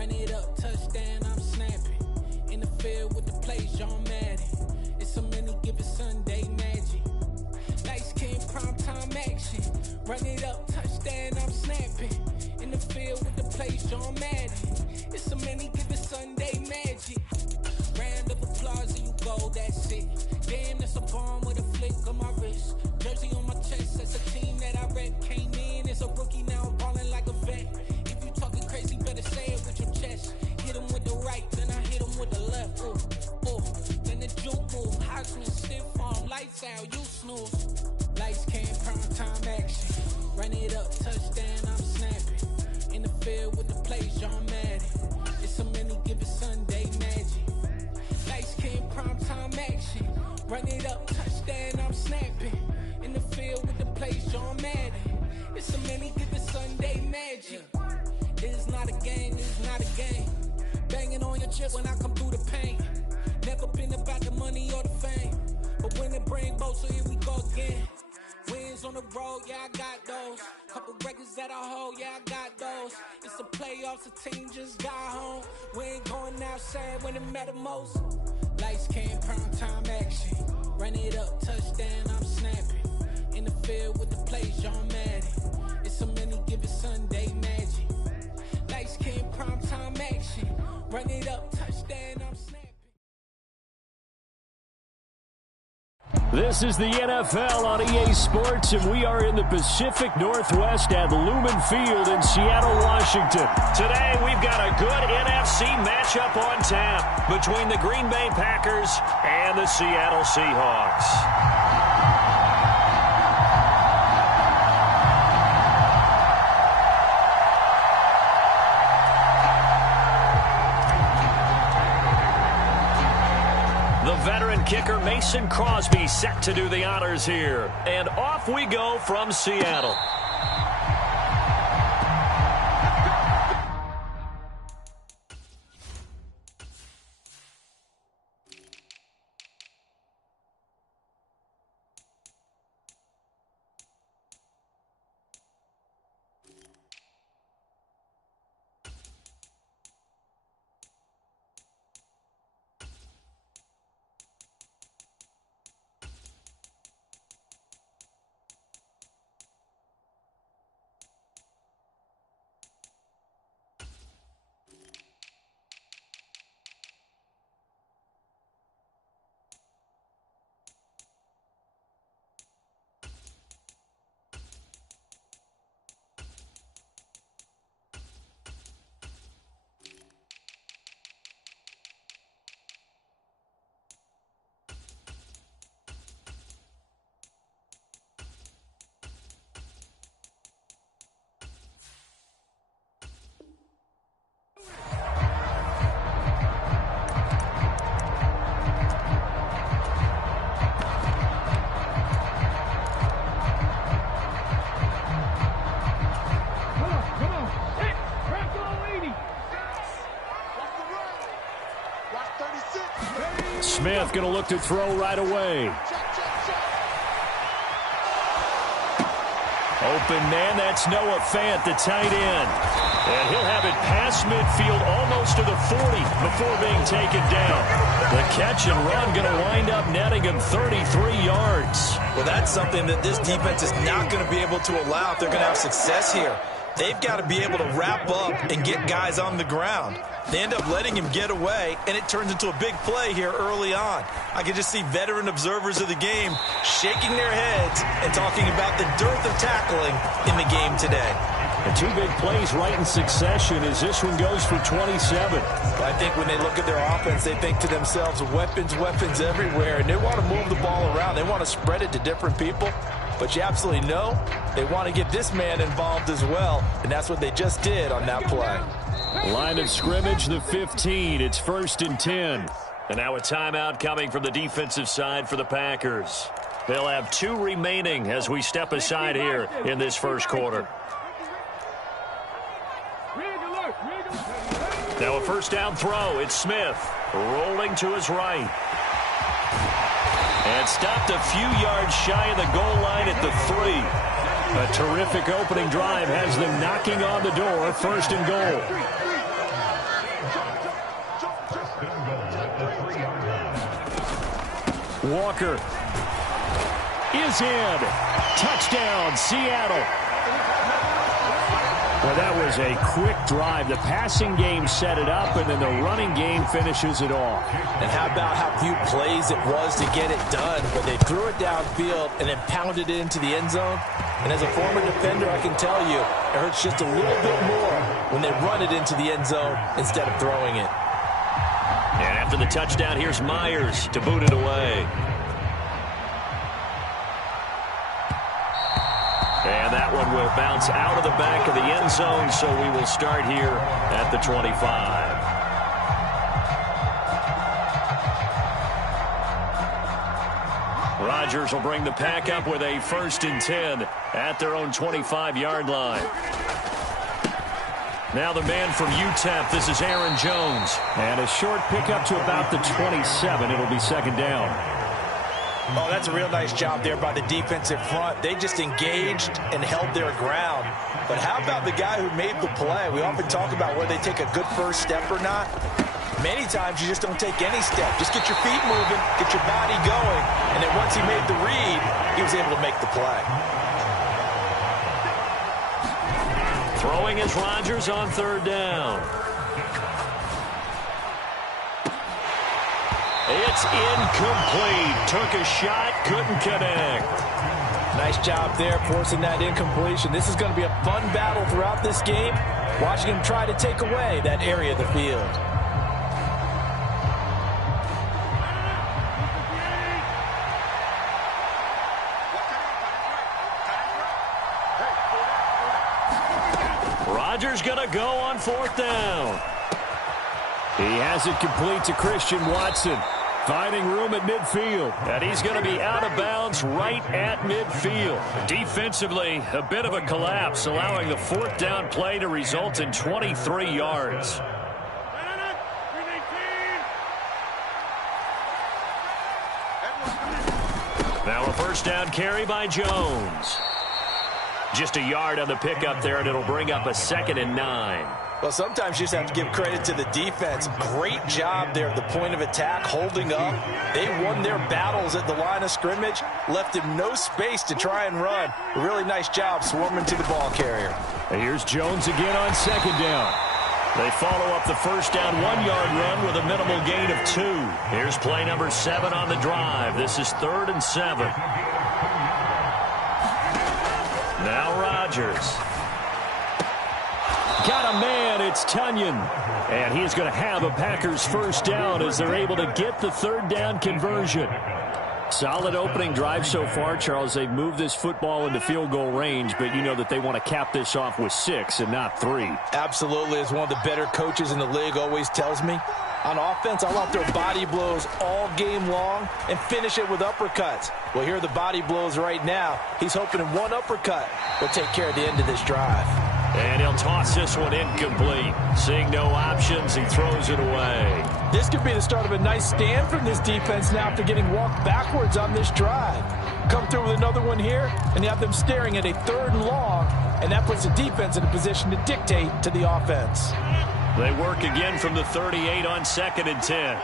Run it up, touchdown, I'm snapping. In the field with the plays, John Madden. It's a many given Sunday magic. Lights came primetime action. Run it up, touchdown, I'm snapping. In the field with the plays, John Madden. It's a many given Sunday magic. Round of applause and you go, that's it. Damn, that's a bomb with a flick on my wrist. Jersey on my chest, that's a team that I rep. Came in as a rookie, now I'm ballin' like a vet. If you talking crazy, better say it with your chest. Hit him with the right, then I hit him with the left. Then the juke move, Heisman, stiff arm, lights out, you snooze. Lights came, prime time action. Run it up, touchdown, I'm snapping. In the field with the plays, John Madden. It's a many given Sunday magic. Lights came, prime time action. Run it up, touchdown, I'm snapping. In the field with the plays, John Madden. It's a many given Sunday magic. This is not a game, this is not a game. Banging on your chest when I come through the pain. Never been about the money or the fame. But when it bring both, so here we go again. Wins on the road, yeah, I got those. Couple records that I hold, yeah, I got those. It's the playoffs, the team just got home. We ain't going outside when it matter most. Lights came, prime time action. Run it up, touchdown, I'm snapping. In the field with the plays, John Madden. It's a many given Sunday magic. Lights came, prime time action. Run it up, touchdown, I'm snapping. This is the NFL on EA Sports, and we are in the Pacific Northwest at Lumen Field in Seattle, Washington. Today, we've got a good NFC matchup on tap between the Green Bay Packers and the Seattle Seahawks. Veteran kicker Mason Crosby set to do the honors here. And off we go from Seattle. Smith going to look to throw right away. Open man, that's Noah Fant, the tight end. And he'll have it past midfield almost to the 40 before being taken down. The catch and run going to wind up netting him 33 yards. Well, that's something that this defense is not going to be able to allow if they're going to have success here. They've got to be able to wrap up and get guys on the ground. They end up letting him get away, and it turns into a big play here early on. I can just see veteran observers of the game shaking their heads and talking about the dearth of tackling in the game today. And two big plays right in succession as this one goes for 27. But I think when they look at their offense, they think to themselves, weapons, weapons everywhere, and they want to move the ball around. They want to spread it to different people. But you absolutely know they want to get this man involved as well, and that's what they just did on that play. Line of scrimmage, the 15. It's 1st and 10. And now a timeout coming from the defensive side for the Packers. They'll have 2 remaining as we step aside here in this first quarter. Now a first down throw. It's Smith rolling to his right. And stopped a few yards shy of the goal line at the 3. A terrific opening drive has them knocking on the door, 1st and goal. Walker is in. Touchdown, Seattle. Well, that was a quick drive. The passing game set it up, and then the running game finishes it off. And how about how few plays it was to get it done, but they threw it downfield and then pounded it into the end zone. And as a former defender, I can tell you, it hurts just a little bit more when they run it into the end zone instead of throwing it. And after the touchdown, here's Myers to boot it away. And that one will bounce out of the back of the end zone, so we will start here at the 25. Rodgers will bring the pack up with a 1st and 10 at their own 25-yard line. Now the man from UTEP, this is Aaron Jones. And a short pickup to about the 27. It'll be 2nd down. Oh, that's a real nice job there by the defensive front. They just engaged and held their ground. But how about the guy who made the play? We often talk about whether they take a good first step or not. Many times you just don't take any step. Just get your feet moving, get your body going, and then once he made the read, he was able to make the play. Throwing is Rodgers on 3rd down. It's incomplete. Took a shot, couldn't connect. Nice job there forcing that incompletion. This is going to be a fun battle throughout this game, watching him try to take away that area of the field. Rodgers going to go on 4th down. He has it complete to Christian Watson. Finding room at midfield. And he's going to be out of bounds right at midfield. Defensively, a bit of a collapse, allowing the 4th down play to result in 23 yards. Now a 1st down carry by Jones. Just a yard on the pickup there, and it'll bring up a 2nd and 9. Well, sometimes you just have to give credit to the defense. Great job there at the point of attack, holding up. They won their battles at the line of scrimmage, left him no space to try and run. A really nice job swarming to the ball carrier. And here's Jones again on 2nd down. They follow up the 1st down 1-yard run with a minimal gain of 2. Here's play number 7 on the drive. This is 3rd and 7. Now Rodgers. Got a man, it's Tunyon. And he's going to have a Packers 1st down as they're able to get the 3rd down conversion. Solid opening drive so far, Charles. They've moved this football into field goal range, but you know that they want to cap this off with 6 and not 3. Absolutely, as one of the better coaches in the league always tells me. On offense, I want their body blows all game long and finish it with uppercuts. Well, here are the body blows right now. He's hoping one uppercut will take care of the end of this drive. And he'll toss this one incomplete. Seeing no options, he throws it away. This could be the start of a nice stand from this defense now after getting walked backwards on this drive. Come through with another one here, and you have them staring at a 3rd and long, and that puts the defense in a position to dictate to the offense. They work again from the 38 on 2nd and 10.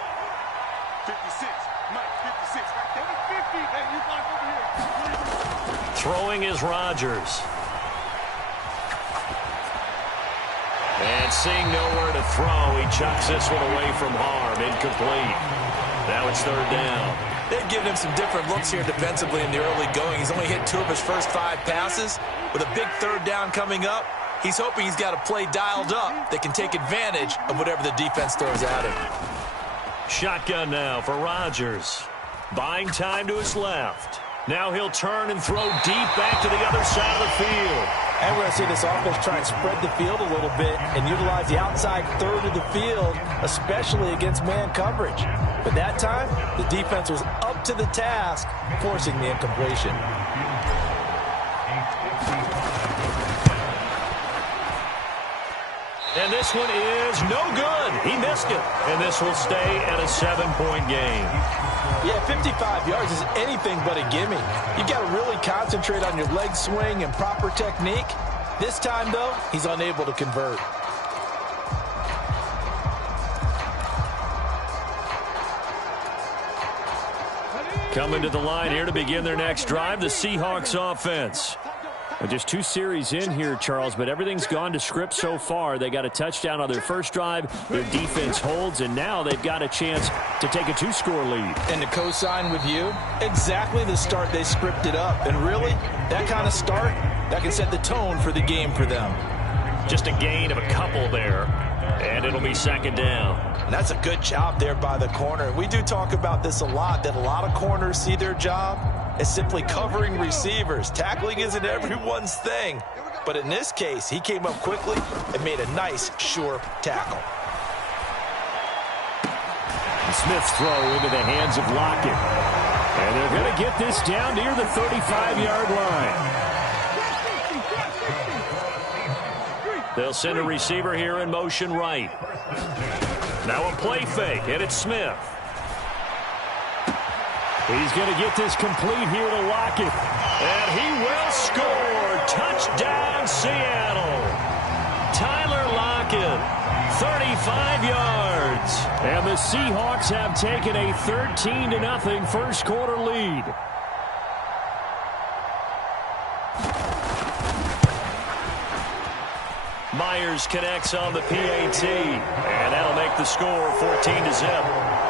56, Mike, 56. Right there, 50. Hey, you block over here. Throwing is Rodgers. And seeing nowhere to throw, he chucks this one away from harm. Incomplete. Now it's 3rd down. They've given him some different looks here defensively in the early going. He's only hit 2 of his first 5 passes. With a big 3rd down coming up, he's hoping he's got a play dialed up that can take advantage of whatever the defense throws at him. Shotgun now for Rodgers. Buying time to his left. Now he'll turn and throw deep back to the other side of the field. And we're going to see this offense try and spread the field a little bit and utilize the outside 3rd of the field, especially against man coverage. But that time, the defense was up to the task, forcing the incompletion. And this one is no good. He missed it. And this will stay at a 7-point game. Yeah, 55 yards is anything but a gimme. You got to really concentrate on your leg swing and proper technique. This time, though, he's unable to convert. Coming to the line here to begin their next drive, the Seahawks offense. Well, just 2 series in here, Charles, but everything's gone to script so far. They got a touchdown on their first drive. Their defense holds, and now they've got a chance to take a 2-score lead. And to co-sign with you, exactly the start they scripted up. And really, that kind of start, that can set the tone for the game for them. Just a gain of a couple there, and it'll be second down. And that's a good job there by the corner. We do talk about this a lot, that a lot of corners see their job as simply covering receivers. Tackling isn't everyone's thing. But in this case, he came up quickly and made a nice, sure tackle. Smith's throw into the hands of Lockett. And they're going to get this down near the 35-yard line. They'll send a receiver here in motion right. Now a play fake, and it's Smith. He's going to get this complete here to Lockett. And he will score. Touchdown, Seattle. Tyler Lockett, 35 yards. And the Seahawks have taken a 13-0 first-quarter lead. Myers connects on the PAT. And that'll make the score 14-0.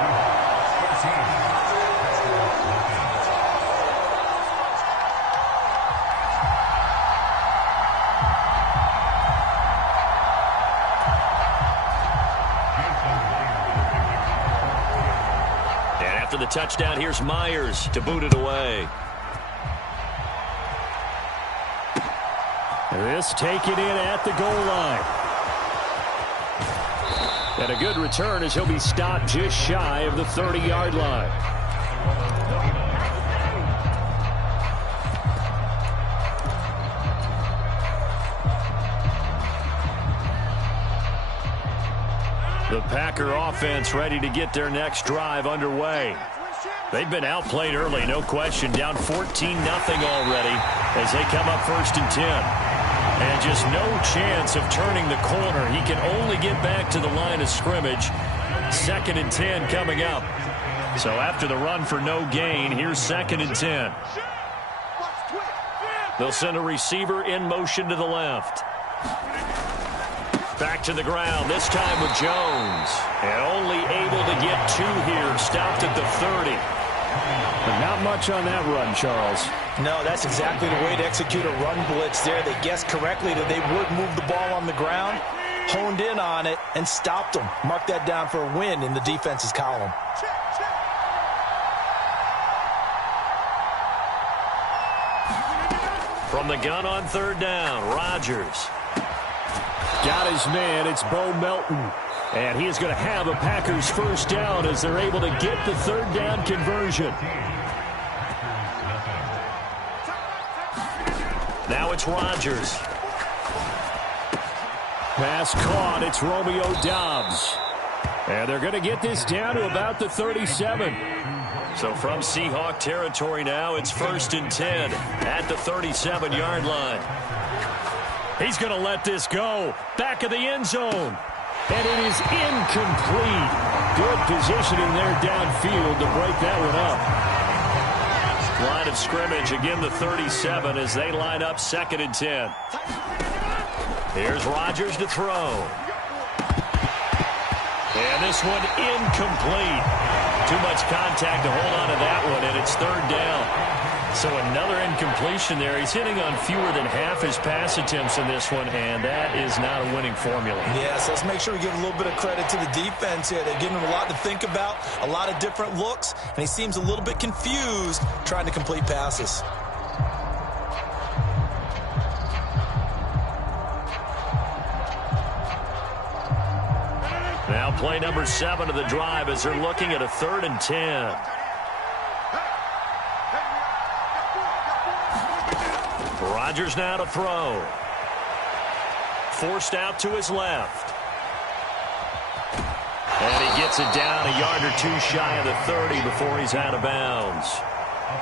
The touchdown, here's Myers to boot it away. This taken in at the goal line. And a good return as he'll be stopped just shy of the 30-yard line. The Packer offense ready to get their next drive underway. They've been outplayed early, no question. Down 14-0 already as they come up 1st and 10. And just no chance of turning the corner. He can only get back to the line of scrimmage. 2nd and 10 coming up. So after the run for no gain, here's 2nd and 10. They'll send a receiver in motion to the left. Back to the ground, this time with Jones. And only able to get 2 here, stopped at the 30. But not much on that run, Charles. No, that's exactly the way to execute a run blitz there. They guessed correctly that they would move the ball on the ground, honed in on it, and stopped them. Mark that down for a win in the defense's column. From the gun on 3rd down, Rodgers. Got his man, it's Bo Melton. And he is going to have a Packers first down as they're able to get the 3rd down conversion. Now it's Rodgers. Pass caught, it's Romeo Doubs. And they're going to get this down to about the 37. So from Seahawk territory now, it's 1st and 10 at the 37-yard line. He's going to let this go. Back of the end zone. And it is incomplete. Good positioning there downfield to break that one up. Line of scrimmage, again the 37 as they line up 2nd and 10. Here's Rodgers to throw. And this one incomplete. Too much contact to hold on to that one, and it's 3rd down. So another incompletion there. He's hitting on fewer than half his pass attempts in this one, and that is not a winning formula. Yes, let's make sure we give a little bit of credit to the defense here. They're giving him a lot to think about, a lot of different looks, and he seems a little bit confused trying to complete passes. Now play number 7 of the drive as they're looking at a 3rd and 10. Rodgers now to throw. Forced out to his left. And he gets it down a yard or 2 shy of the 30 before he's out of bounds.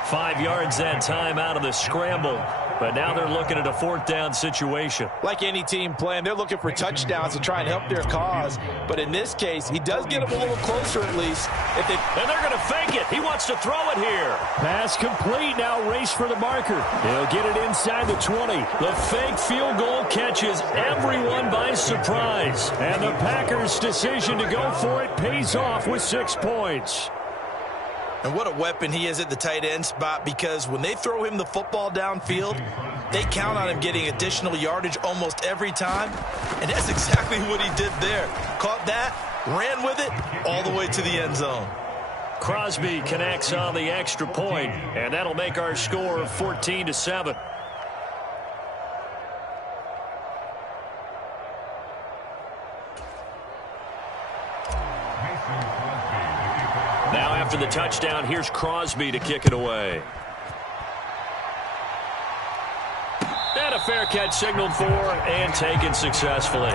5 yards that time out of the scramble. But now they're looking at a 4th down situation. Like any team playing, they're looking for touchdowns to try and help their cause. But in this case, he does get them a little closer at least. And they're going to fake it. He wants to throw it here. Pass complete. Now race for the marker. He'll get it inside the 20. The fake field goal catches everyone by surprise. And the Packers' decision to go for it pays off with 6 points. And what a weapon he is at the tight end spot, because when they throw him the football downfield, they count on him getting additional yardage almost every time. And that's exactly what he did there. Caught that, ran with it, all the way to the end zone. Crosby connects on the extra point, and that'll make our score 14-7. Now after the touchdown, here's Crosby to kick it away. And a fair catch signaled for and taken successfully.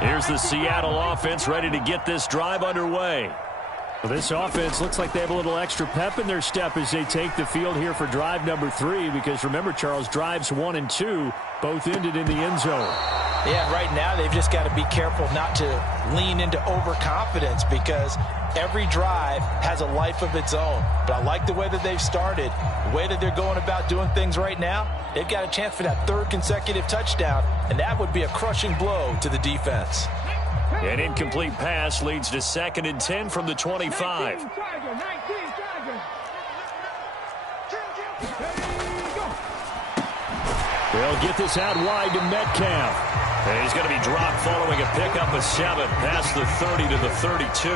Here's the Seattle offense ready to get this drive underway. Well, this offense looks like they have a little extra pep in their step as they take the field here for drive number 3, because remember, Charles, drives 1 and 2 both ended in the end zone. Yeah, right now they've just got to be careful not to lean into overconfidence, because every drive has a life of its own. But I like the way that they've started, the way that they're going about doing things right now. They've got a chance for that 3rd consecutive touchdown, and that would be a crushing blow to the defense. An incomplete pass leads to 2nd and 10 from the 25. They'll get this out wide to Metcalf. And he's going to be dropped following a pickup of 7 past the 30 to the 32.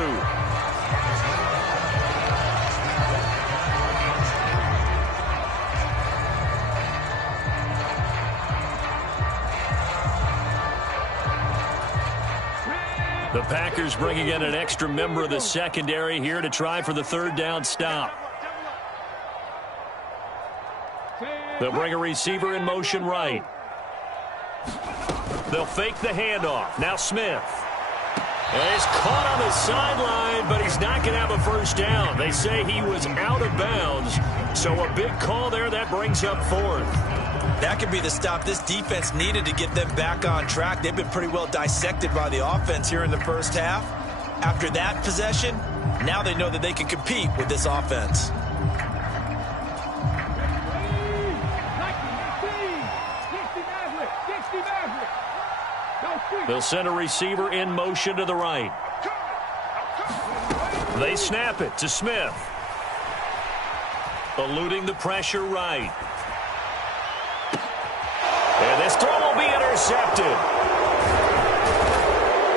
The Packers bringing in an extra member of the secondary here to try for the 3rd down stop. They'll bring a receiver in motion right. They'll fake the handoff. Now Smith. And he's caught on the sideline, but he's not going to have a 1st down. They say he was out of bounds. So a big call there that brings up 4th. That could be the stop this defense needed to get them back on track. They've been pretty well dissected by the offense here in the first half. After that possession, now they know that they can compete with this offense. They'll send a receiver in motion to the right. They snap it to Smith. Eluding the pressure right. And this throw will be intercepted.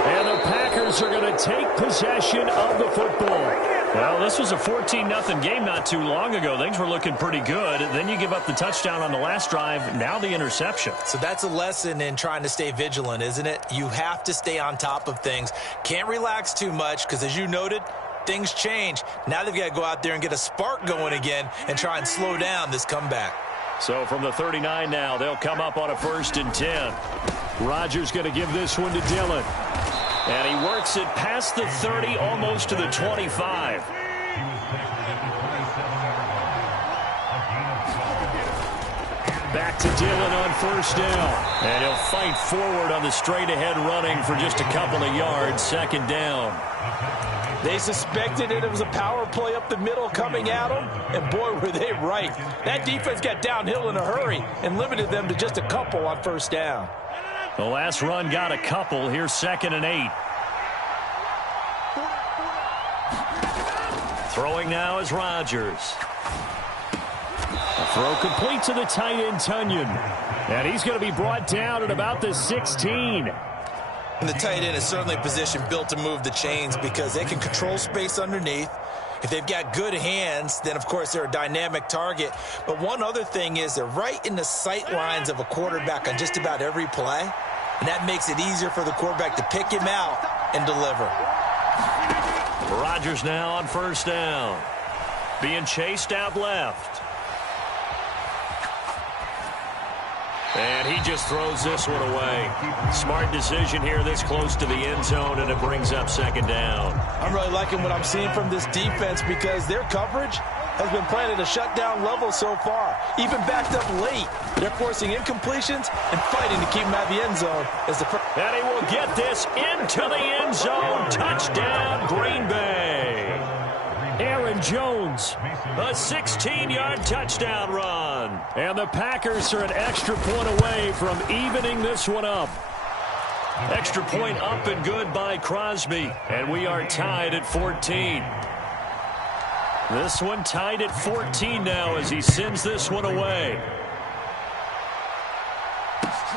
And the Packers are going to take possession of the football. Well, this was a 14-0 game not too long ago. Things were looking pretty good. Then you give up the touchdown on the last drive. Now the interception. So that's a lesson in trying to stay vigilant, isn't it? You have to stay on top of things. Can't relax too much, because as you noted, things change. Now they've got to go out there and get a spark going again and try and slow down this comeback. So from the 39 now, they'll come up on a 1st and 10. Rodgers going to give this one to Dillon. And he works it past the 30, almost to the 25. Back to Dillon on 1st down. And he'll fight forward on the straight-ahead running for just a couple of yards. 2nd down. They suspected it was a power play up the middle coming at them, and boy, were they right. That defense got downhill in a hurry and limited them to just a couple on 1st down. The last run got a couple. Here's 2nd and 8. Throwing now is Rodgers. A throw complete to the tight end, Tunyon. And he's going to be brought down at about the 16. And the tight end is certainly a position built to move the chains, because they can control space underneath. If they've got good hands, then, of course, they're a dynamic target. But one other thing is they're right in the sight lines of a quarterback on just about every play. And that makes it easier for the quarterback to pick him out and deliver. Rodgers now on 1st down. Being chased out left. And he just throws this one away. Smart decision here this close to the end zone, and it brings up second down. I'm really liking what I'm seeing from this defense because their coverage has been playing at a shutdown level so far. Even backed up late, they're forcing incompletions and fighting to keep them out of the end zone. And he will get this into the end zone. Touchdown, Green Bay. Aaron Jones, a 16-yard touchdown run. And the Packers are an extra point away from evening this one up. Extra point up and good by Crosby. And we are tied at 14. This one tied at 14 now as he sends this one away.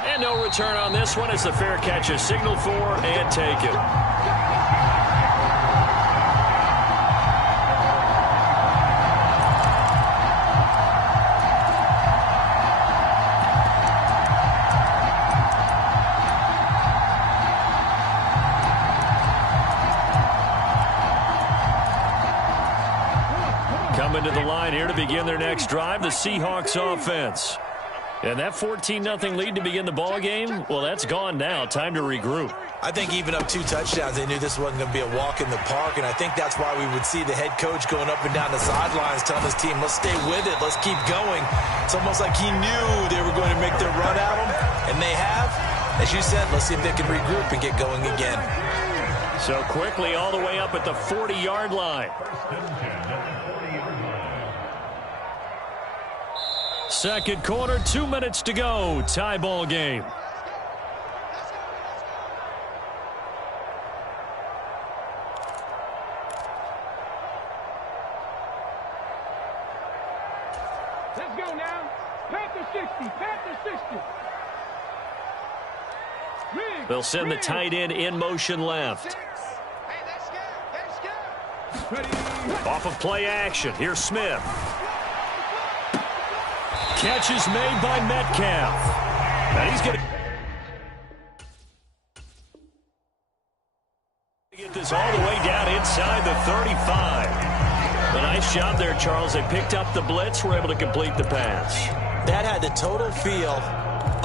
And no return on this one as the fair catch is signaled for and taken. Coming to the line here to begin their next drive, the Seahawks offense. And that 14-0 lead to begin the ball game, well, that's gone now. Time to regroup. I think even up 2 touchdowns, they knew this wasn't going to be a walk in the park, and I think that's why we would see the head coach going up and down the sidelines telling his team, let's stay with it, let's keep going. It's almost like he knew they were going to make their run at him, and they have. As you said, let's see if they can regroup and get going again. So quickly all the way up at the 40-yard line. Second quarter, 2 minutes to go. Tie ball game. Let's go now. Panther 60. Panther 60. They'll send the tight end in motion left. Off of play action. Here's Smith. Catch is made by Metcalf. And he's going to get this all the way down inside the 35. A nice job there, Charles. They picked up the blitz, were able to complete the pass. That had the total feel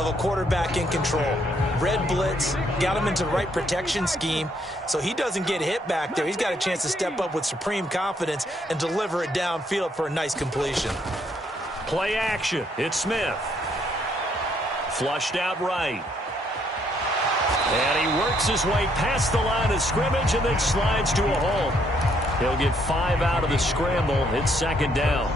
of a quarterback in control. Red blitz, got him into right protection scheme, so he doesn't get hit back there. He's got a chance to step up with supreme confidence and deliver it downfield for a nice completion. Play action. It's Smith. Flushed out right. And he works his way past the line of scrimmage and then slides to a halt. He'll get 5 out of the scramble. It's second down.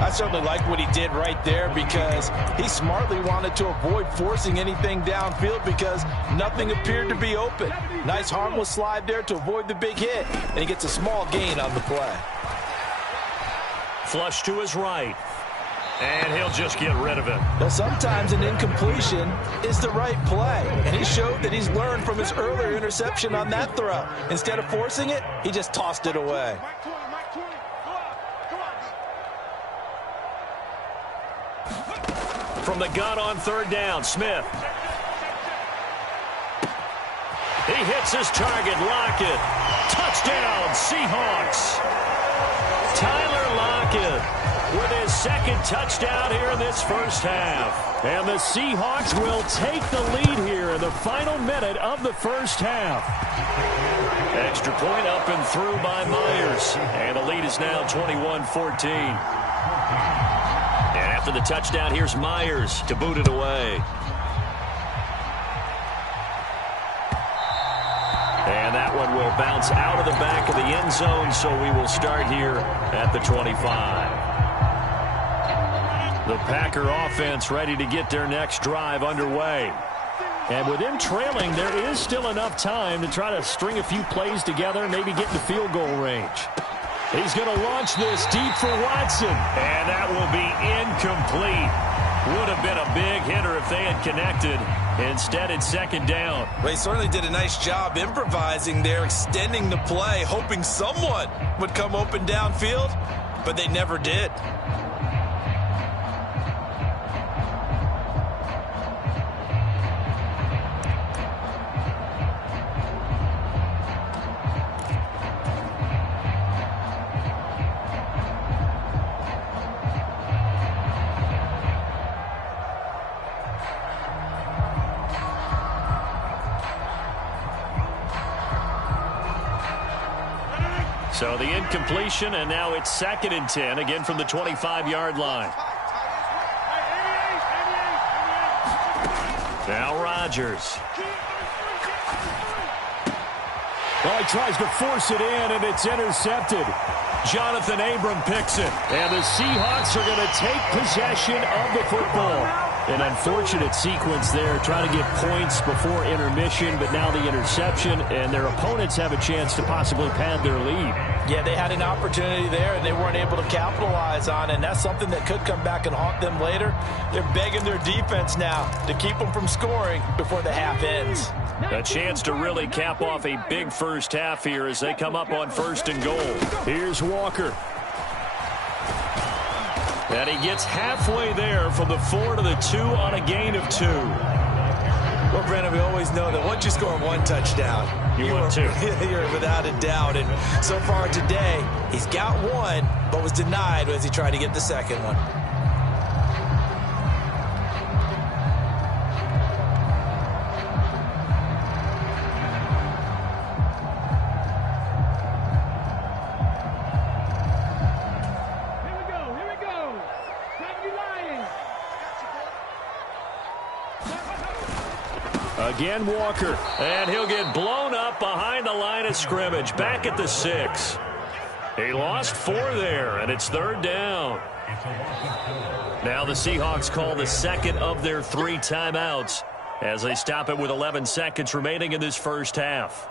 I certainly like what he did right there because he smartly wanted to avoid forcing anything downfield because nothing appeared to be open. Nice harmless slide there to avoid the big hit, and he gets a small gain on the play. Flush to his right. And he'll just get rid of it. Well, sometimes an incompletion is the right play. And he showed that he's learned from his earlier interception on that throw. Instead of forcing it, he just tossed it away. From the gun on third down, Smith. He hits his target, Lockett. Touchdown, Seahawks. Tyler Lockett with his second touchdown here in this first half. And the Seahawks will take the lead here in the final minute of the first half. Extra point up and through by Myers. And the lead is now 21-14. And after the touchdown, here's Myers to boot it away. And that one will bounce out of the back of the end zone, so we will start here at the 25. The Packer offense ready to get their next drive underway. And with them trailing, there is still enough time to try to string a few plays together and maybe get into field goal range. He's going to launch this deep for Watson. And that will be incomplete. Would have been a big hitter if they had connected. Instead, it's second down. They certainly did a nice job improvising there, extending the play, hoping someone would come open downfield, but they never did. So the incompletion, and now it's 2nd and 10, again from the 25-yard line. Now Rodgers. Well, he tries to force it in, and it's intercepted. Jonathan Abram picks it. And the Seahawks are going to take possession of the football. An unfortunate sequence there, trying to get points before intermission, but now the interception, and their opponents have a chance to possibly pad their lead. Yeah, they had an opportunity there, and they weren't able to capitalize on it, and that's something that could come back and haunt them later. They're begging their defense now to keep them from scoring before the half ends. A chance to really cap off a big first half here as they come up on 1st and goal. Here's Walker. And he gets halfway there from the 4 to the 2 on a gain of 2. Well, Brandon, we always know that once you score one touchdown, you want two. You're without a doubt. And so far today, he's got one, but was denied as he tried to get the second one. Again, Walker. And he'll get blown up behind the line of scrimmage, back at the 6. He lost 4 there, and it's 3rd down. Now the Seahawks call the 2nd of their 3 timeouts as they stop it with 11 seconds remaining in this first half.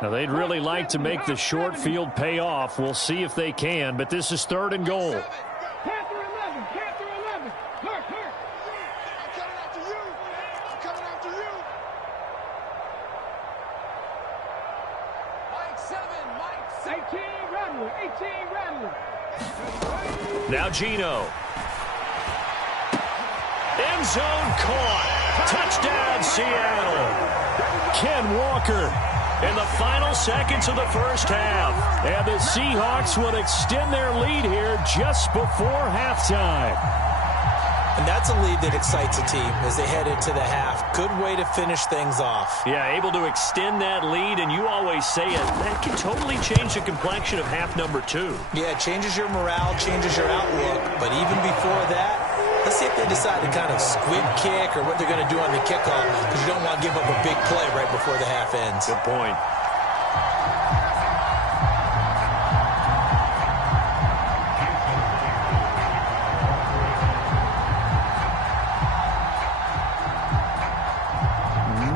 Now, they'd really like to make the short field pay off. We'll see if they can, but this is 3rd and goal. Panther 11. Panther 11. Hurt. I'm coming after you. I'm coming after you. Mike 7. Mike 7. 18 Rattler. Now Geno. End zone caught. Touchdown, Seattle. Ken Walker in the final seconds of the first half. And the Seahawks will extend their lead here just before halftime. And that's a lead that excites a team as they head into the half. Good way to finish things off. Yeah, able to extend that lead, and you always say it, that can totally change the complexion of half number 2. Yeah, it changes your morale, changes your outlook. But even before that, let's see if they decide to kind of squib kick or what they're going to do on the kickoff, because you don't want to give up a big play right before the half ends. Good point.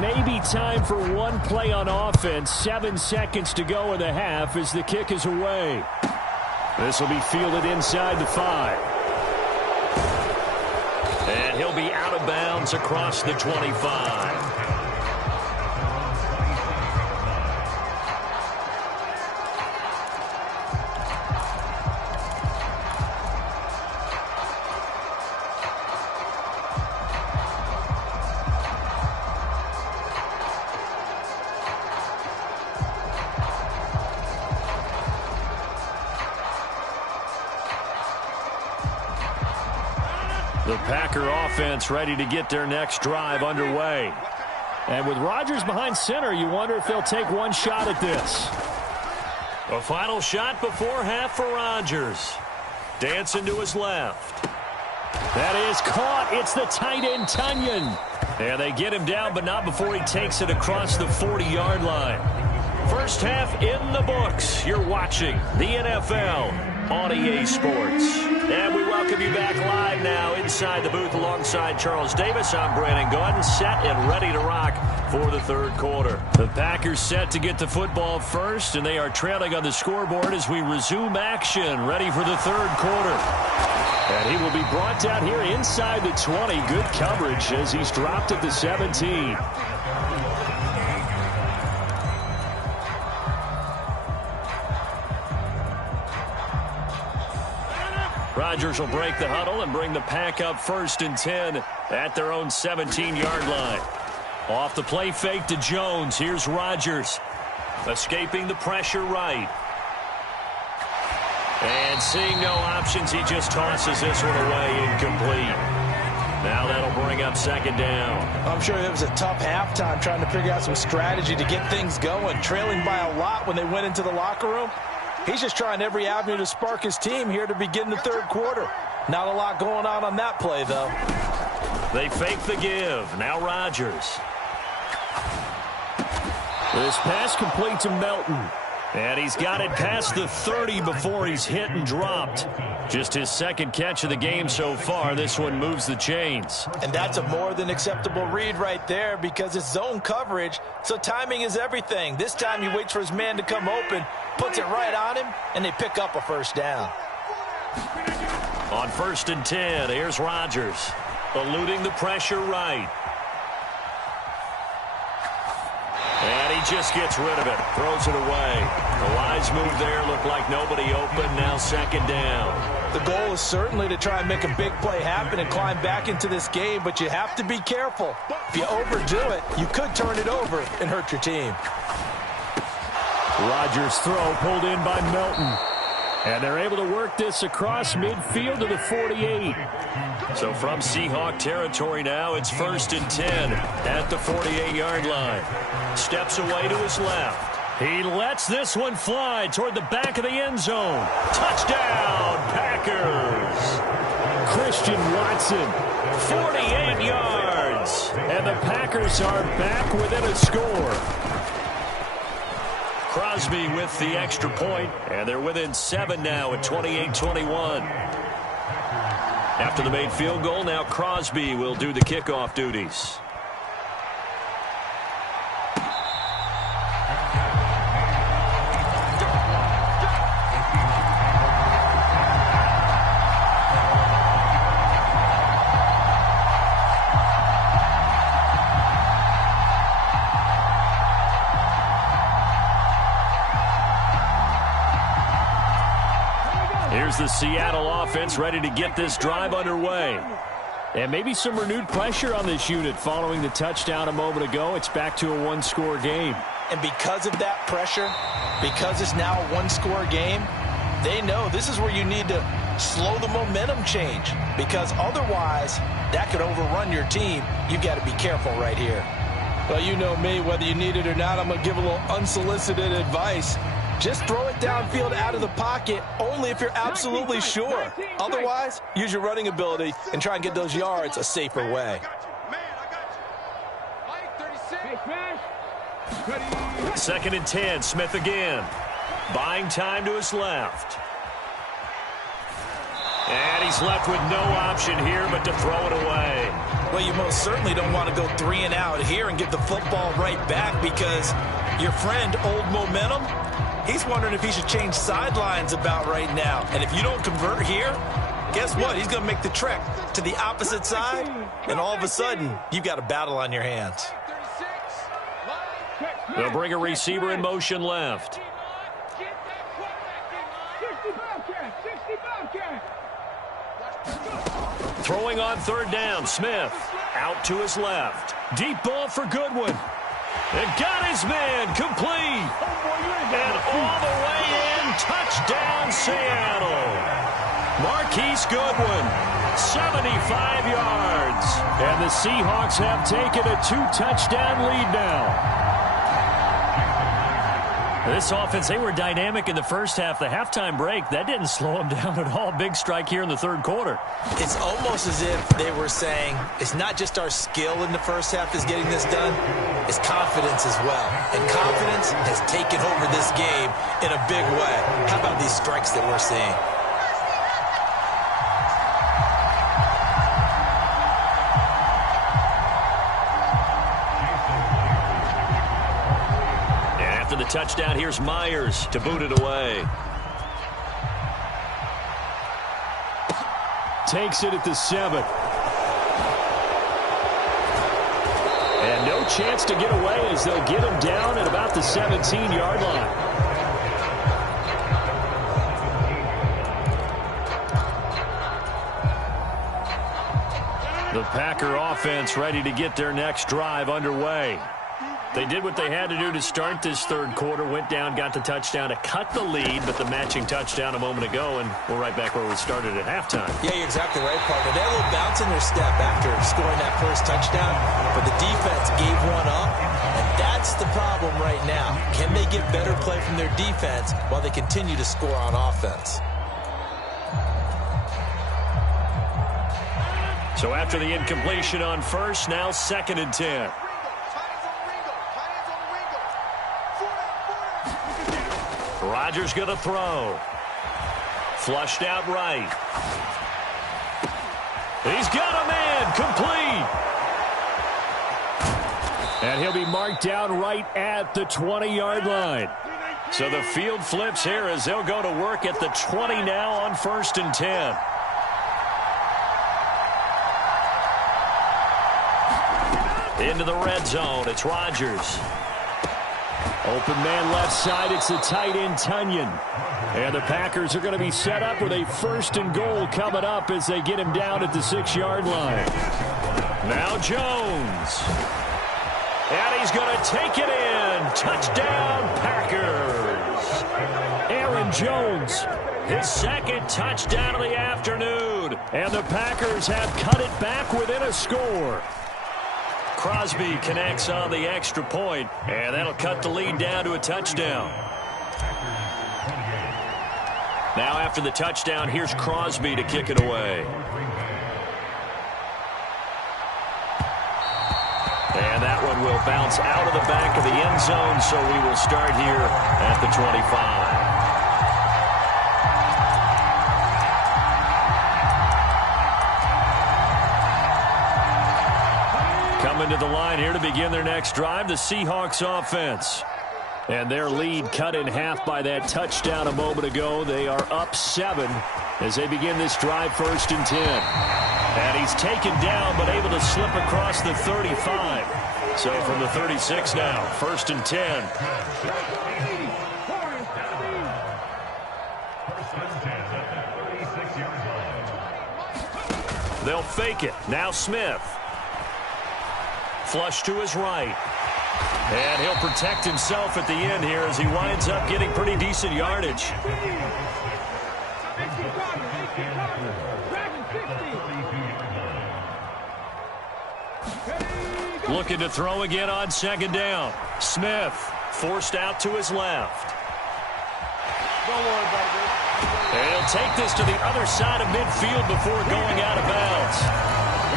Maybe time for one play on offense. 7 seconds to go in the half as the kick is away. This will be fielded inside the 5. And he'll be out of bounds across the 25. The Packer offense ready to get their next drive underway. And with Rodgers behind center, you wonder if they'll take one shot at this. A final shot before half for Rodgers. Dancing to his left. That is caught. It's the tight end, Tunyon. And they get him down, but not before he takes it across the 40-yard line. First half in the books. You're watching the NFL on EA Sports. And we welcome you back live now inside the booth alongside Charles Davis. I'm Brandon Gordon, set and ready to rock for the third quarter. The Packers set to get the football first, and they are trailing on the scoreboard as we resume action, ready for the third quarter. And he will be brought down here inside the 20. Good coverage as he's dropped at the 17. Rodgers will break the huddle and bring the Pack up 1st and 10 at their own 17-yard line. Off the play fake to Jones. Here's Rodgers. Escaping the pressure right. And seeing no options, he just tosses this one away incomplete. Now that'll bring up second down. I'm sure it was a tough halftime trying to figure out some strategy to get things going, trailing by a lot when they went into the locker room. He's just trying every avenue to spark his team here to begin the third quarter. Not a lot going on that play, though. They fake the give. Now Rodgers. This pass complete to Melton. And he's got it past the 30 before he's hit and dropped. Just his second catch of the game so far. This one moves the chains. And that's a more than acceptable read right there because it's zone coverage, so timing is everything. This time he waits for his man to come open, puts it right on him, and they pick up a first down. On 1st and 10, here's Rodgers. Eluding the pressure right. And he just gets rid of it. Throws it away. The wise move there. Looked like nobody open. Now second down. The goal is certainly to try and make a big play happen and climb back into this game, but you have to be careful. If you overdo it, you could turn it over and hurt your team. Rodgers' throw pulled in by Melton. And they're able to work this across midfield to the 48. So from Seahawk territory now, it's 1st and 10 at the 48-yard line. Steps away to his left. He lets this one fly toward the back of the end zone. Touchdown, Packers. Christian Watson, 48 yards. and the Packers are back within a score. Crosby with the extra point, and they're within 7 now at 28-21. After the made field goal, now Crosby will do the kickoff duties. Here's the Seattle offense ready to get this drive underway. And maybe some renewed pressure on this unit following the touchdown a moment ago. It's back to a one-score game. And because of that pressure, because it's now a one-score game, they know this is where you need to slow the momentum change, because otherwise that could overrun your team. You've got to be careful right here. Well, you know me, whether you need it or not, I'm going to give a little unsolicited advice. Just throw it downfield out of the pocket only if you're absolutely sure. Otherwise, use your running ability and try and get those yards a safer way. 2nd and 10, Smith again. Buying time to his left. And he's left with no option here but to throw it away. Well, you most certainly don't want to go 3 and out here and get the football right back, because your friend, Old Momentum, he's wondering if he should change sidelines about right now. And if you don't convert here, guess what? He's going to make the trek to the opposite side, and all of a sudden, you've got a battle on your hands. They'll bring a receiver in motion left. Throwing on 3rd down, Smith. Out to his left. Deep ball for Goodwin. And got his man complete. And all the way in. Touchdown, Seattle. Marquise Goodwin, 75 yards. And the Seahawks have taken a 2-touchdown lead now. This offense, they were dynamic in the first half. The halftime break, that didn't slow them down at all. Big strike here in the 3rd quarter. It's almost as if they were saying, it's not just our skill in the first half is getting this done, it's confidence as well. And confidence has taken over this game in a big way. How about these strikes that we're seeing? The touchdown, here's Myers to boot it away. Takes it at the 7. And no chance to get away as they'll get him down at about the 17-yard line. The Packer offense ready to get their next drive underway. They did what they had to do to start this third quarter, went down, got the touchdown to cut the lead, but the matching touchdown a moment ago, and we're right back where we started at halftime. Yeah, you're exactly right, partner. They had a little bounce in their step after scoring that first touchdown, but the defense gave one up, and that's the problem right now. Can they get better play from their defense while they continue to score on offense? So after the incompletion on first, now 2nd and 10. Rodgers going to throw. Flushed out right. He's got a man. Complete. And he'll be marked down right at the 20-yard line. So the field flips here as they'll go to work at the 20 now on 1st and 10. Into the red zone. It's Rodgers. Open man left side. It's the tight end, Tunyon. And the Packers are going to be set up with a 1st and goal coming up as they get him down at the 6-yard line. Now Jones. And he's going to take it in. Touchdown, Packers. Aaron Jones, his 2nd touchdown of the afternoon. And the Packers have cut it back within a score. Crosby connects on the extra point, and that'll cut the lead down to a touchdown. Now after the touchdown, here's Crosby to kick it away. And that one will bounce out of the back of the end zone, so we will start here at the 25. Coming to the line here to begin their next drive, the Seahawks offense. And their lead cut in half by that touchdown a moment ago. They are up 7 as they begin this drive 1st and 10. And he's taken down but able to slip across the 35. So from the 36 now, 1st and 10. They'll fake it. Now Smith. Flush to his right. And he'll protect himself at the end here as he winds up getting pretty decent yardage. Looking to throw again on 2nd down. Smith forced out to his left. Don't worry about it. And he'll take this to the other side of midfield before going out of bounds.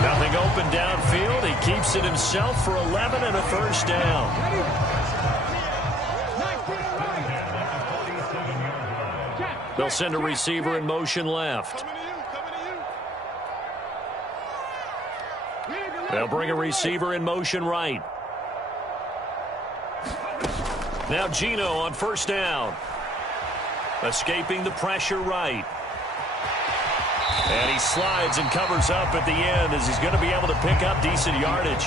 Nothing open downfield. He keeps it himself for 11 and a 1st down. They'll send a receiver in motion left. They'll bring a receiver in motion right. Now Gino on 1st down. Escaping the pressure right. And he slides and covers up at the end as he's going to be able to pick up decent yardage.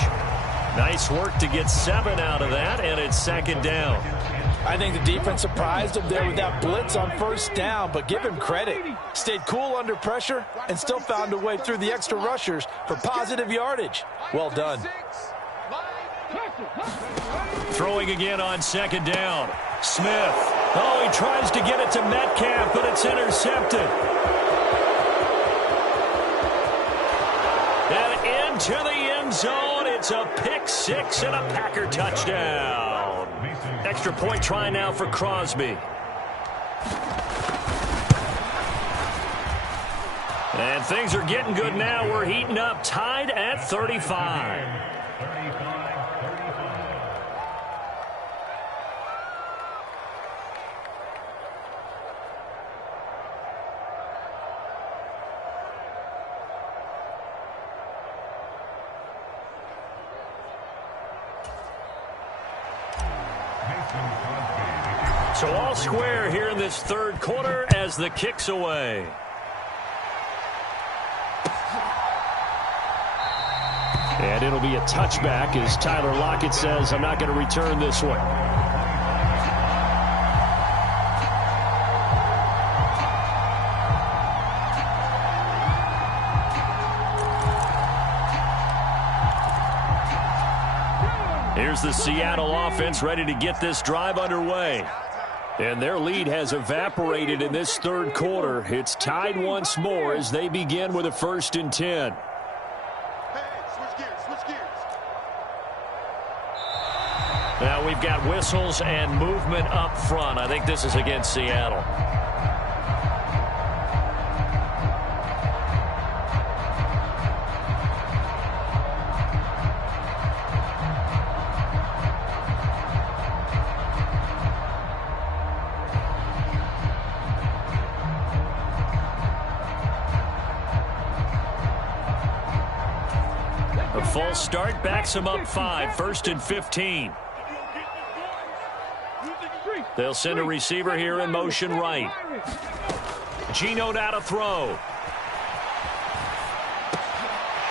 Nice work to get 7 out of that, and it's 2nd down. I think the defense surprised him there with that blitz on 1st down, but give him credit. Stayed cool under pressure and still found a way through the extra rushers for positive yardage. Well done. Throwing again on 2nd down. Smith. Oh, he tries to get it to Metcalf, but it's intercepted. And into the end zone. It's a pick 6 and a Packer touchdown. Extra point try now for Crosby. And things are getting good now. We're heating up, tied at 35. So all square here in this third quarter as the kick's away. And it'll be a touchback as Tyler Lockett says, I'm not going to return this one. here's the Seattle offense ready to get this drive underway. And their lead has evaporated in this third quarter. It's tied once more as they begin with a 1st and 10. Now we've got whistles and movement up front. I think this is against Seattle. A false start backs them up 5, 1st and 15. They'll send a receiver here in motion right. Geno now to throw.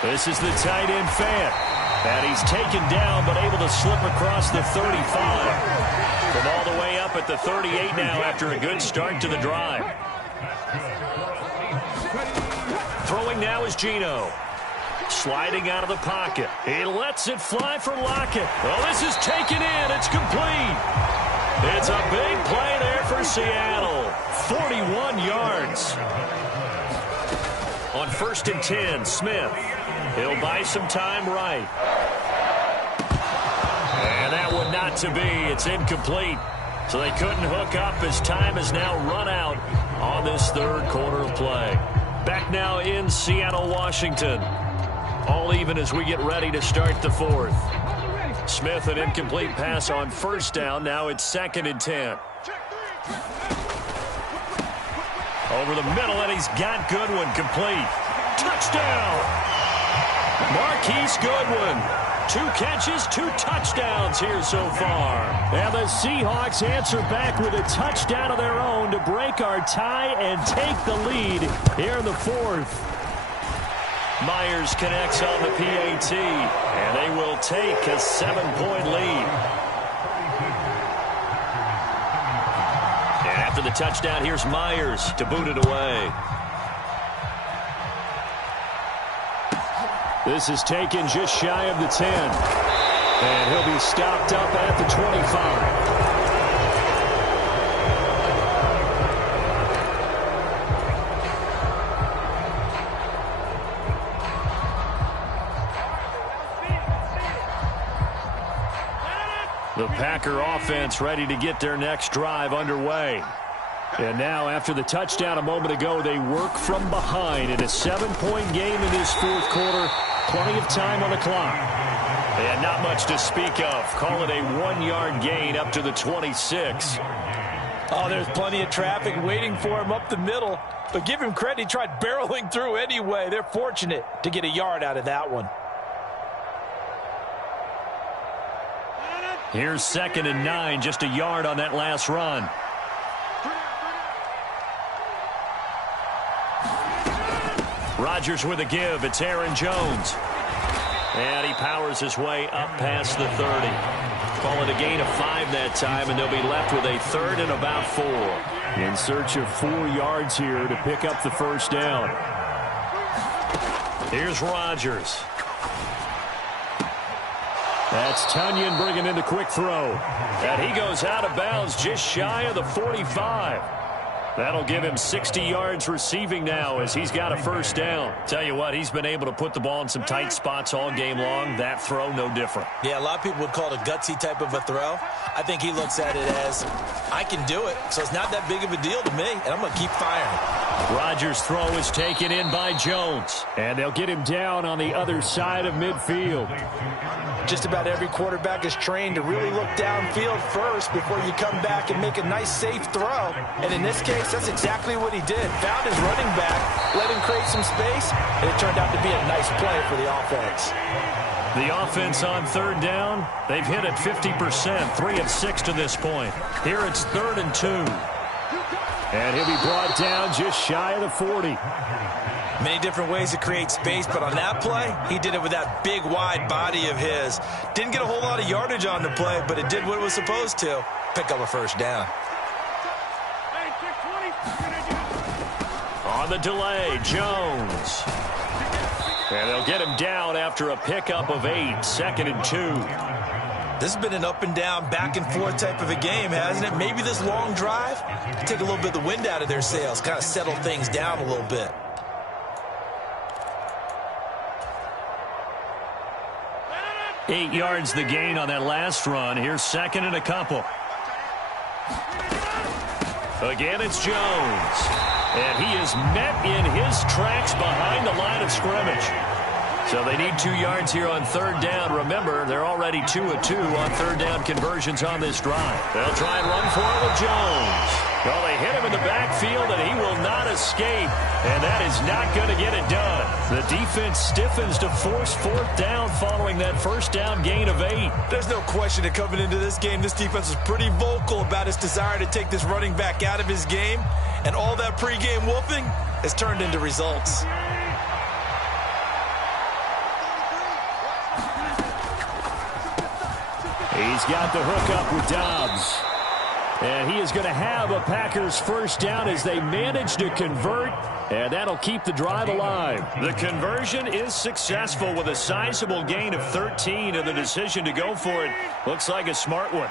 This is the tight end Fant. And he's taken down but able to slip across the 35. From all the way up at the 38 now after a good start to the drive. Throwing now is Geno. Sliding out of the pocket. He lets it fly for Lockett. Well, this is taken in. It's complete. It's a big play there for Seattle. 41 yards. On 1st and 10, Smith. He'll buy some time right. And that one not to be. It's incomplete. So they couldn't hook up as time has now run out on this third quarter of play. Back now in Seattle, Washington. All even as we get ready to start the 4th. Smith, an incomplete pass on 1st down. Now it's 2nd and 10. Over the middle, and he's got Goodwin complete. Touchdown! Marquise Goodwin. 2 catches, 2 touchdowns here so far. And the Seahawks answer back with a touchdown of their own to break our tie and take the lead here in the 4th. Myers connects on the PAT, and they will take a 7-point lead. And after the touchdown, here's Myers to boot it away. This is taken just shy of the 10. And he'll be stopped up at the 25. The Packer offense ready to get their next drive underway. And now, after the touchdown a moment ago, they work from behind in a 7-point game in this 4th quarter. Plenty of time on the clock. And not much to speak of. Call it a 1-yard gain up to the 26. Oh, there's plenty of traffic waiting for him up the middle. But give him credit, he tried barreling through anyway. They're fortunate to get a yard out of that one. Here's 2nd and 9, just a yard on that last run. Rodgers with a give. It's Aaron Jones. And he powers his way up past the 30. Call it a gain of 5 that time, and they'll be left with a 3rd and about 4. In search of 4 yards here to pick up the 1st down. Here's Rodgers. That's Tunyon bringing in the quick throw. And he goes out of bounds just shy of the 45. That'll give him 60 yards receiving now as he's got a 1st down. Tell you what, he's been able to put the ball in some tight spots all game long. That throw, no different. Yeah, a lot of people would call it a gutsy type of a throw. I think he looks at it as, I can do it, so it's not that big of a deal to me, and I'm going to keep firing. Rodgers' throw is taken in by Jones. And they'll get him down on the other side of midfield. Just about every quarterback is trained to really look downfield first before you come back and make a nice, safe throw. And in this case, that's exactly what he did. Found his running back, let him create some space, and it turned out to be a nice play for the offense. The offense on 3rd down, they've hit it 50%, 3 of 6 to this point. Here it's 3rd and 2. And he'll be brought down just shy of the 40. Many different ways to create space, but on that play, he did it with that big, wide body of his. Didn't get a whole lot of yardage on the play, but it did what it was supposed to. Pick up a 1st down. On the delay, Jones. And they'll get him down after a pickup of 8, 2nd and 2. This has been an up-and-down, back-and-forth type of a game, hasn't it? Maybe this long drive, take a little bit of the wind out of their sails, kind of settle things down a little bit. Eight yards the gain on that last run. Here's second and a couple. Again, it's Jones. And he is met in his tracks behind the line of scrimmage. So they need 2 yards here on third down. Remember, they're already 2 of 2 on third down conversions on this drive. They'll try and run for it with Jones. Well, they hit him in the backfield, and he will not escape. And that is not going to get it done. The defense stiffens to force fourth down following that first down gain of 8. There's no question that coming into this game, this defense was pretty vocal about its desire to take this running back out of his game. And all that pregame whooping has turned into results. He's got the hook up with Dobbs. And he is going to have a Packers first down as they manage to convert. And that'll keep the drive alive. The conversion is successful with a sizable gain of 13. And the decision to go for it looks like a smart one.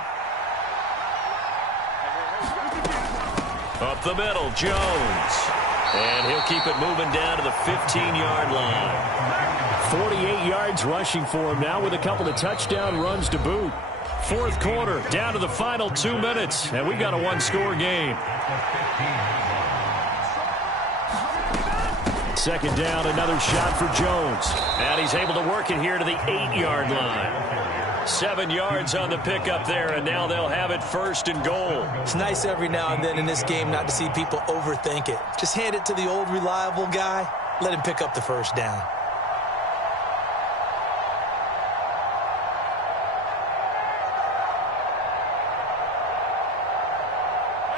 Up the middle, Jones. And he'll keep it moving down to the 15-yard line. 48 yards rushing for him now with a couple of touchdown runs to boot. Fourth quarter, down to the final 2 minutes, and we got a one-score game. Second down, another shot for Jones. And he's able to work it here to the 8-yard line. 7 yards on the pickup there, and now they'll have it first and goal. It's nice every now and then in this game not to see people overthink it. Just hand it to the old reliable guy. Let him pick up the first down.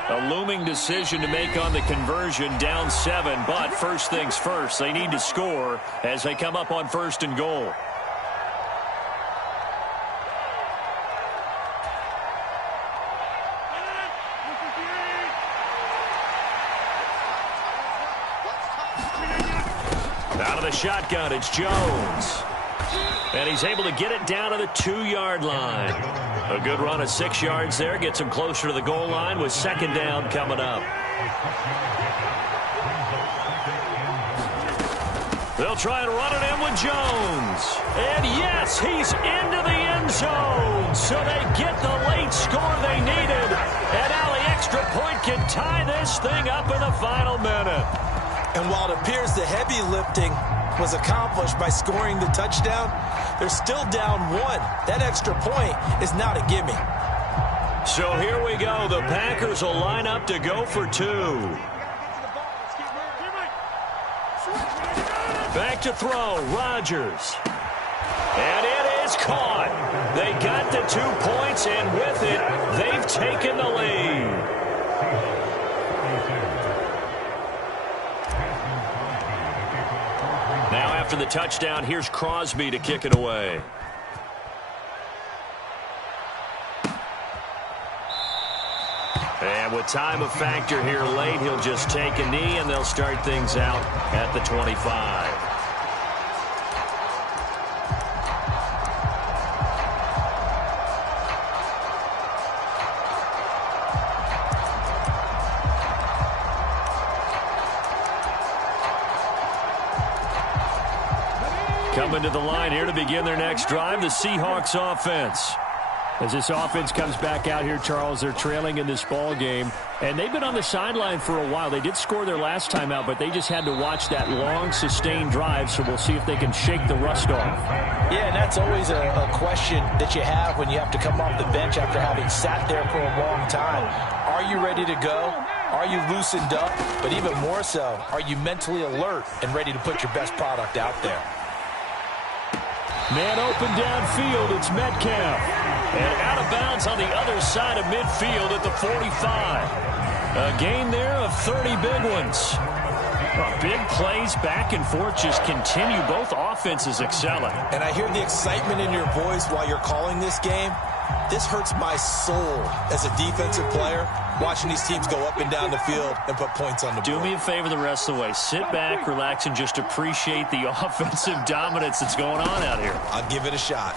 A looming decision to make on the conversion, down 7. But first things first, they need to score as they come up on first and goal. Out of the shotgun, it's Jones. And he's able to get it down to the 2-yard line. A good run of 6 yards there. Gets him closer to the goal line with second down coming up. They'll try and run it in with Jones. And yes, he's into the end zone. So they get the late score they needed. And now the extra point can tie this thing up in the final minute. And while it appears the heavy lifting was accomplished by scoring the touchdown, they're still down 1. That extra point is not a gimme. So here we go. The Packers will line up to go for 2. Back to throw, Rodgers. And it is caught. They got the 2 points, and with it, they've taken the lead. Now after the touchdown, here's Crosby to kick it away. And with time of factor here late, he'll just take a knee, and they'll start things out at the 25. Coming to the line here to begin their next drive, the Seahawks offense. As this offense comes back out here, Charles, they're trailing in this ball game, and they've been on the sideline for a while. They did score their last time out, but they just had to watch that long, sustained drive, so we'll see if they can shake the rust off. Yeah, and that's always a question that you have when you have to come off the bench after having sat there for a long time. Are you ready to go? Are you loosened up? But even more so, are you mentally alert and ready to put your best product out there? Man open downfield, it's Metcalf. And out of bounds on the other side of midfield at the 45. A gain there of 30 big ones. Big plays back and forth just continue. Both offenses excelling. And I hear the excitement in your voice while you're calling this game. This hurts my soul as a defensive player, watching these teams go up and down the field and put points on the board. Do me a favor the rest of the way. Sit back, relax, and just appreciate the offensive dominance that's going on out here. I'll give it a shot.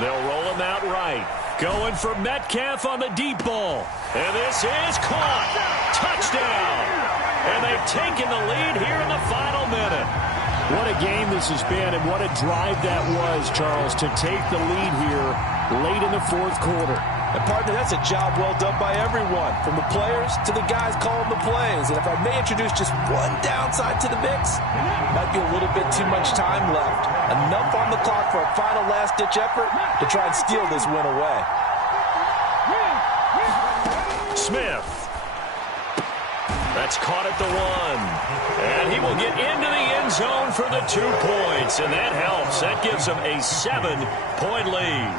They'll roll him out right. Going for Metcalf on the deep ball. And this is caught. Touchdown. And they've taken the lead here in the final minute. What a game this has been, and what a drive that was, Charles, to take the lead here late in the fourth quarter. And, partner, that's a job well done by everyone, from the players to the guys calling the plays. And if I may introduce just one downside to the mix, might be a little bit too much time left. Enough on the clock for a final last-ditch effort to try and steal this win away. Smith. That's caught at the 1. And he will get into the end zone for the 2 points. And that helps. That gives him a 7-point lead.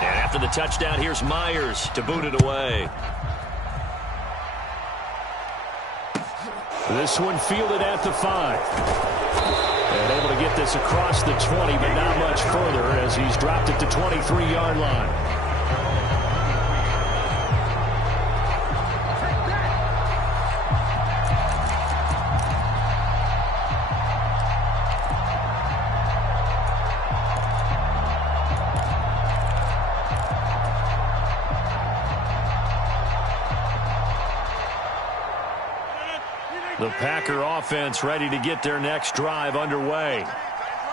And after the touchdown, here's Myers to boot it away. This one fielded at the 5. And able to get this across the 20, but not much further as he's dropped it to 23-yard line. The Packer offense ready to get their next drive underway.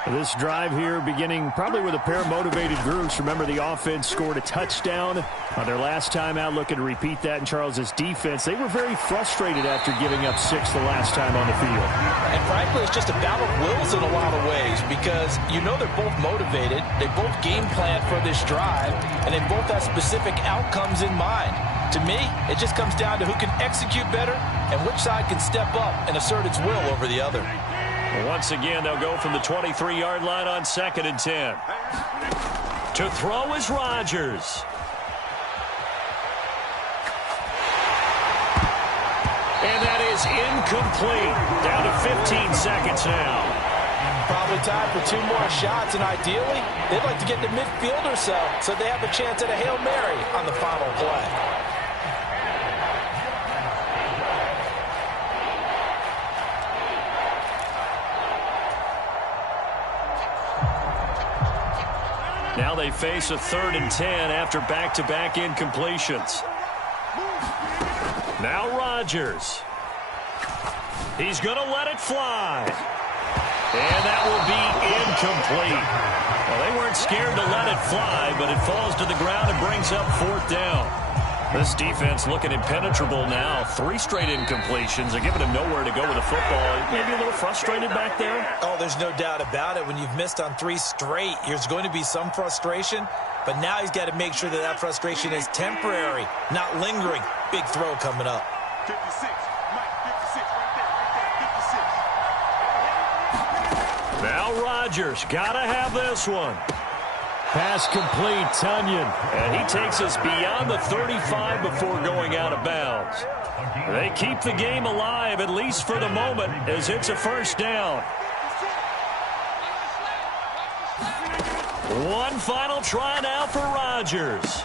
This drive here beginning probably with a pair of motivated groups. Remember, the offense scored a touchdown on their last time out, looking to repeat that in Charles's defense. They were very frustrated after giving up 6 the last time on the field. And frankly, it's just a battle of wills in a lot of ways because you know they're both motivated. They both game planned for this drive, and they both have specific outcomes in mind. To me, it just comes down to who can execute better and which side can step up and assert its will over the other. Once again, they'll go from the 23-yard line on 2nd and 10. To throw is Rodgers. And that is incomplete. Down to 15 seconds now. Probably time for 2 more shots, and ideally, they'd like to get to midfield or so they have a chance at a Hail Mary on the final play. Now they face a 3rd and 10 after back-to-back incompletions. Now Rodgers. He's going to let it fly. And that will be incomplete. Well, they weren't scared to let it fly, but it falls to the ground and brings up 4th down. This defense looking impenetrable now. 3 straight incompletions. They're giving him nowhere to go with the football. Maybe a little frustrated back there? Oh, there's no doubt about it. When you've missed on 3 straight, there's going to be some frustration. But now he's got to make sure that that frustration is temporary, not lingering. Big throw coming up. 56. Mike, 56 right there. 56. Now Rodgers. Got to have this one. Pass complete, Tunyon. And he takes us beyond the 35 before going out of bounds. They keep the game alive, at least for the moment, as it's a 1st down. One final try now for Rodgers.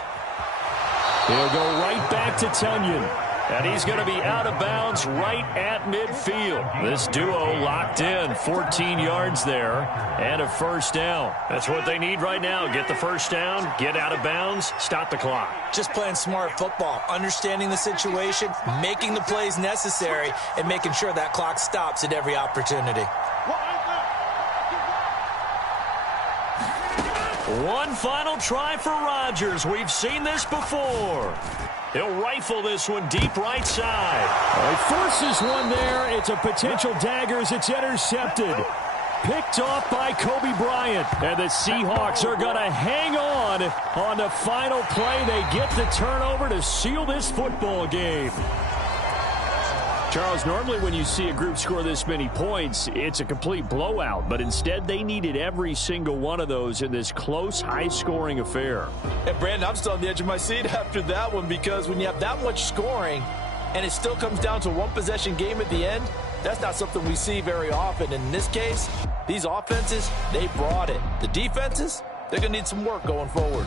He'll go right back to Tunyon. And he's going to be out of bounds right at midfield. This duo locked in, 14 yards there, and a 1st down. That's what they need right now. Get the 1st down, get out of bounds, stop the clock. Just playing smart football, understanding the situation, making the plays necessary, and making sure that clock stops at every opportunity. One final try for Rodgers. We've seen this before. He'll rifle this one deep right side. He forces one there. It's a potential dagger as it's intercepted. Picked off by Kobe Bryant. And the Seahawks are going to hang on the final play. They get the turnover to seal this football game. Charles, normally when you see a group score this many points, it's a complete blowout. But instead, they needed every single one of those in this close, high-scoring affair. And, Brandon, I'm still on the edge of my seat after that one because when you have that much scoring and it still comes down to a one-possession game at the end, that's not something we see very often. In this case, these offenses, they brought it. The defenses, they're going to need some work going forward.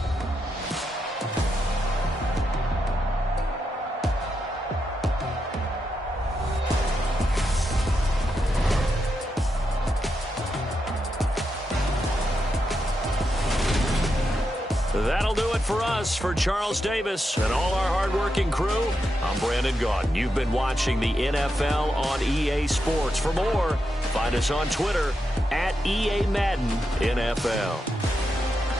That'll do it for us. For Charles Davis and all our hardworking crew, I'm Brandon Gaudin. You've been watching the NFL on EA Sports. For more, find us on Twitter at EA Madden NFL.